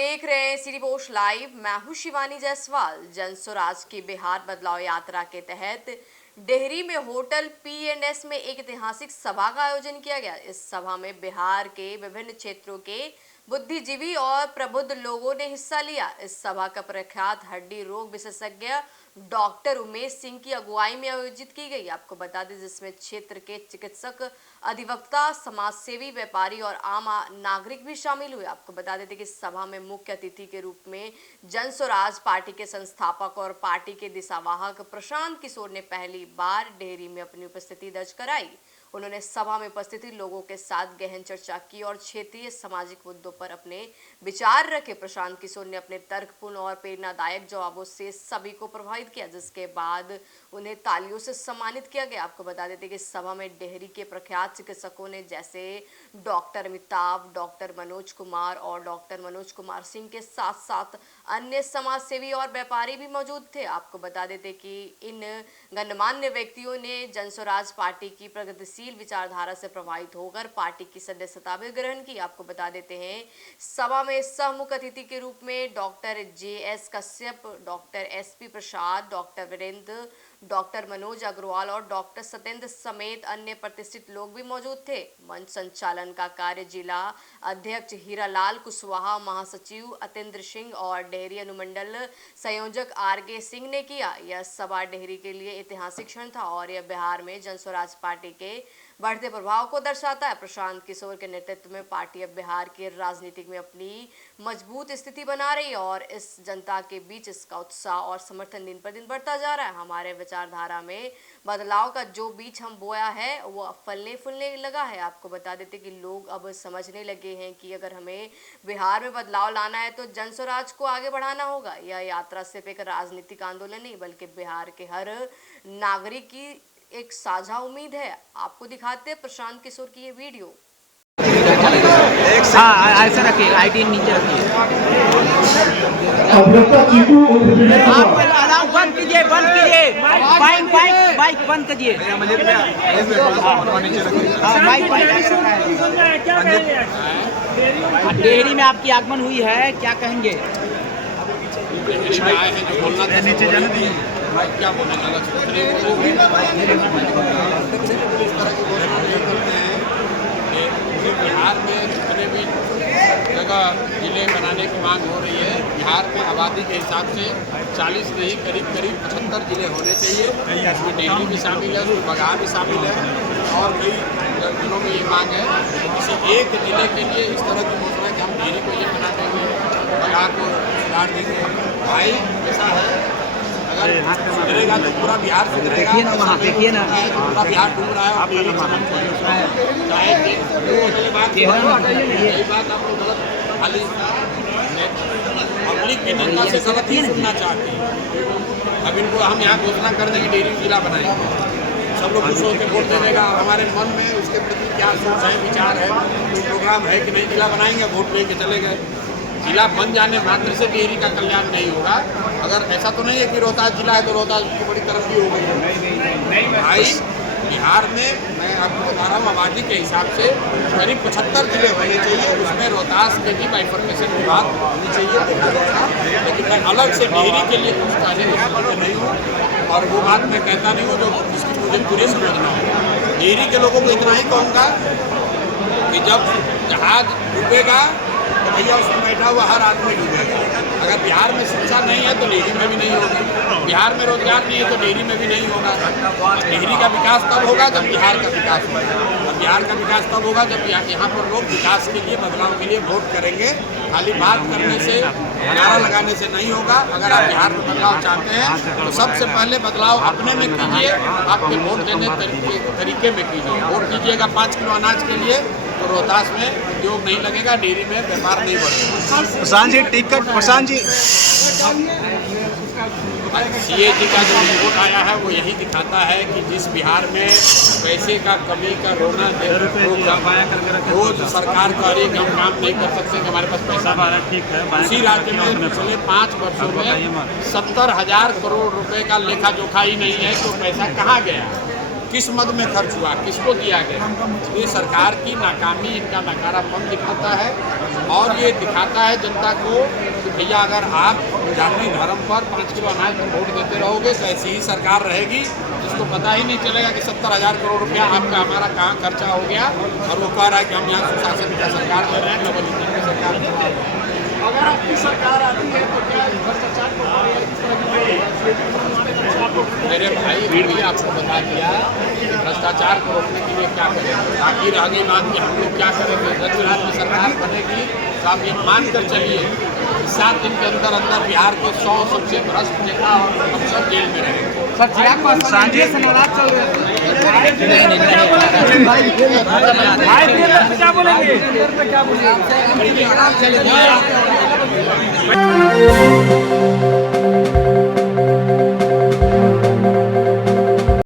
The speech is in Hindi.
देख रहे हैं सिटी पोस्ट लाइव। मैं हूं शिवानी जायसवाल। जन स्वराज की बिहार बदलाव यात्रा के तहत डेहरी में होटल P&S में एक ऐतिहासिक सभा का आयोजन किया गया। इस सभा में बिहार के विभिन्न क्षेत्रों के बुद्धिजीवी और प्रबुद्ध लोगों ने हिस्सा लिया। इस सभा का प्रख्यात हड्डी रोग विशेषज्ञ डॉक्टर उमेश सिंह की अगुवाई में आयोजित की गई। आपको बता दें, जिसमें क्षेत्र के चिकित्सक, अधिवक्ता, समाजसेवी, व्यापारी और आम नागरिक भी शामिल हुए। आपको बता देते कि सभा में मुख्य अतिथि के रूप में जन स्वराज पार्टी के संस्थापक और पार्टी के दिशावाहक प्रशांत किशोर ने पहली बार डेहरी में अपनी उपस्थिति दर्ज कराई। उन्होंने सभा में उपस्थित लोगों के साथ गहन चर्चा की और क्षेत्रीय सामाजिक मुद्दों पर अपने विचार रखे। प्रशांत किशोर ने अपने तर्कपूर्ण और प्रेरणादायक जवाबों से सभी को प्रभावित किया, जिसके बाद उन्हें तालियों से सम्मानित किया गया। आपको बता देते कि सभा में डेहरी के प्रख्यात चिकित्सकों ने जैसे डॉक्टर अमिताभ, डॉक्टर मनोज कुमार और डॉक्टर मनोज कुमार सिंह के साथ साथ अन्य समाजसेवी और व्यापारी भी मौजूद थे। आपको बता देते कि इन गणमान्य व्यक्तियों ने जन स्वराज पार्टी की प्रगतिशील विचारधारा से प्रभावित होकर पार्टी की सदस्यता भी ग्रहण की। आपको बता देते हैं, सभा में सहमुख अतिथि के रूप में doctor JS Kashyap, doctor SP प्रसाद, डॉक्टर वीरेंद्र, डॉक्टर मनोज अग्रवाल और डॉक्टर सत्येंद्र समेत अन्य प्रतिष्ठित लोग भी मौजूद थे। मंच संचालन का कार्य जिला अध्यक्ष हीरालाल कुशवाहा, महासचिव अतेंद्र सिंह और डेहरी अनुमंडल संयोजक RK सिंह ने किया। यह सभा डेहरी के लिए ऐतिहासिक क्षण था और यह बिहार में जन स्वराज पार्टी के बढ़ते प्रभाव को दर्शाता है। प्रशांत किशोर के नेतृत्व में पार्टी अब बिहार के राजनीति में अपनी मजबूत स्थिति बना रही है और इस जनता के बीच इसका उत्साह और समर्थन दिन पर दिन बढ़ता जा रहा है। हमारे विचारधारा में बदलाव का जो बीज हम बोया है वो अब फलने फूलने लगा है। आपको बता देते कि लोग अब समझने लगे हैं कि अगर हमें बिहार में बदलाव लाना है तो जन स्वराज को आगे बढ़ाना होगा। यह यात्रा सिर्फ एक राजनीतिक आंदोलन नहीं बल्कि बिहार के हर नागरिक की एक साझा उम्मीद है। आपको दिखाते हैं प्रशांत किशोर की ये वीडियो। हाँ, ऐसा रखिए, आईडी नीचे रखिए। आप अलाउ बंद कीजिए, बाइक बंद कीजिए। डेहरी में आपकी आगमन हुई है, क्या कहेंगे? नीचे जाने दीजिए। क्या बिहार में जितने भी जगह जिले बनाने की मांग हो रही है, बिहार में आबादी के हिसाब से 40 नहीं करीब 75 जिले होने चाहिए। इसमें डेहरी भी शामिल है, बगहा भी शामिल है और कई जिलों में ये मांग है। किसी एक जिले के लिए इस तरह की घोषणा कि हम डेहरी को ये बना देंगे, बगहा को सुधार देंगे, भाई ऐसा है अगर सुधरेगा तो पूरा बिहार सुधरेगा। देखिए ना, वहाँ देखिए ना, पूरा बिहार डूब रहा है। बात आपको गलत, खाली पब्लिक की निंदा से गलत ही सुनना चाहती है। अब इनको हम यहाँ घोषणा कर देंगे डेहरी जिला बनाएंगे, सब लोग खुश होकर वोट दे देगा। हमारे मन में उसके प्रति क्या सोच है, विचार है, कोई प्रोग्राम है कि नहीं जिला बनाएंगे, वोट लेके चले गए। जिला बन जाने मात्र से डेहरी का कल्याण नहीं होगा। अगर ऐसा तो नहीं है कि रोहतास जिला है तो रोहतास की बड़ी तरक्की हो गई है। भाई बिहार में मैं आपको बता रहा हूँ, आबादी के हिसाब से करीब 75 जिले होने चाहिए। उसमें रोहतास के भी बाइफर्केशन की बात होनी चाहिए, देखा जाएगा। लेकिन मैं अलग से डेहरी के लिए कुछ कहने की स्थिति नहीं हूँ और वो बात मैं कहता नहीं हूँ जो जिसकी मुझे पूरे समझना है। डेहरी के लोगों को इतना ही कहूँगा कि जब जहाज डूबेगा तो भैया उसमें बैठा हुआ हर आदमी डूबेगा। अगर बिहार में शिक्षा नहीं है तो डेहरी में भी नहीं होगी, बिहार में रोजगार नहीं है तो डेहरी में भी नहीं होगा। डेहरी का विकास तब होगा जब बिहार का विकास होगा, और बिहार का विकास तब होगा जब यहाँ पर लोग विकास के लिए, बदलाव के लिए वोट करेंगे। खाली बात करने से, नारा लगाने से नहीं होगा। अगर आप बिहार में बदलाव चाहते हैं तो सबसे पहले बदलाव अपने में कीजिए, आपके वोट देने तरीके में कीजिए। वोट कीजिएगा 5 किलो अनाज के लिए तो रोहतास में उद्योग नहीं लगेगा, डेयरी में व्यापार नहीं बढ़ेगा। प्रशांत जी टिकट, प्रशांत जी CAG का जो रिपोर्ट आया है वो यही दिखाता है कि जिस बिहार में पैसे का कमी का रोना रोज सरकार कह रही है कि हम काम नहीं कर सकते कि हमारे पास पैसा ठीक है, उसी राज्य में पिछले 5 वर्षों में 70,000 करोड़ रुपए का लेखा जोखा ही नहीं है तो पैसा कहाँ गया। किस मद में खर्च हुआ, किसको दिया गया। ये सरकार की नाकामी, इनका नकारापन दिखाता है और ये दिखाता है जनता को कि भैया अगर आप जाति धर्म पर 5 किलो अनाज पर वोट देते रहोगे तो ऐसी ही सरकार रहेगी जिसको पता ही नहीं चलेगा कि 70,000 करोड़ रुपया आपका हमारा कहाँ खर्चा हो गया और वो कह रहा है कि हम यहाँ सुशासन की सरकार कर रहे हैं, डबल इंजन की सरकार कर रहे हैं। अगर आपकी सरकार आती है तो क्या भ्रष्टाचार को मेरे भाई भी आपको बता दिया कि भ्रष्टाचार को रोकने के लिए क्या करें। बाकी रह गई बात कि हम लोग क्या करेंगे। गुजरात में सरकार बनेगी तो आप ये मान कर चलिए 7 दिन के अंदर अंदर बिहार के 100 सबसे भ्रष्ट नेता और अफसर जेल में रहेंगे। सर चिराग पासवान जी से नाराज चल रहे हैं। क्या बोलेंगे? क्या बोलेंगे?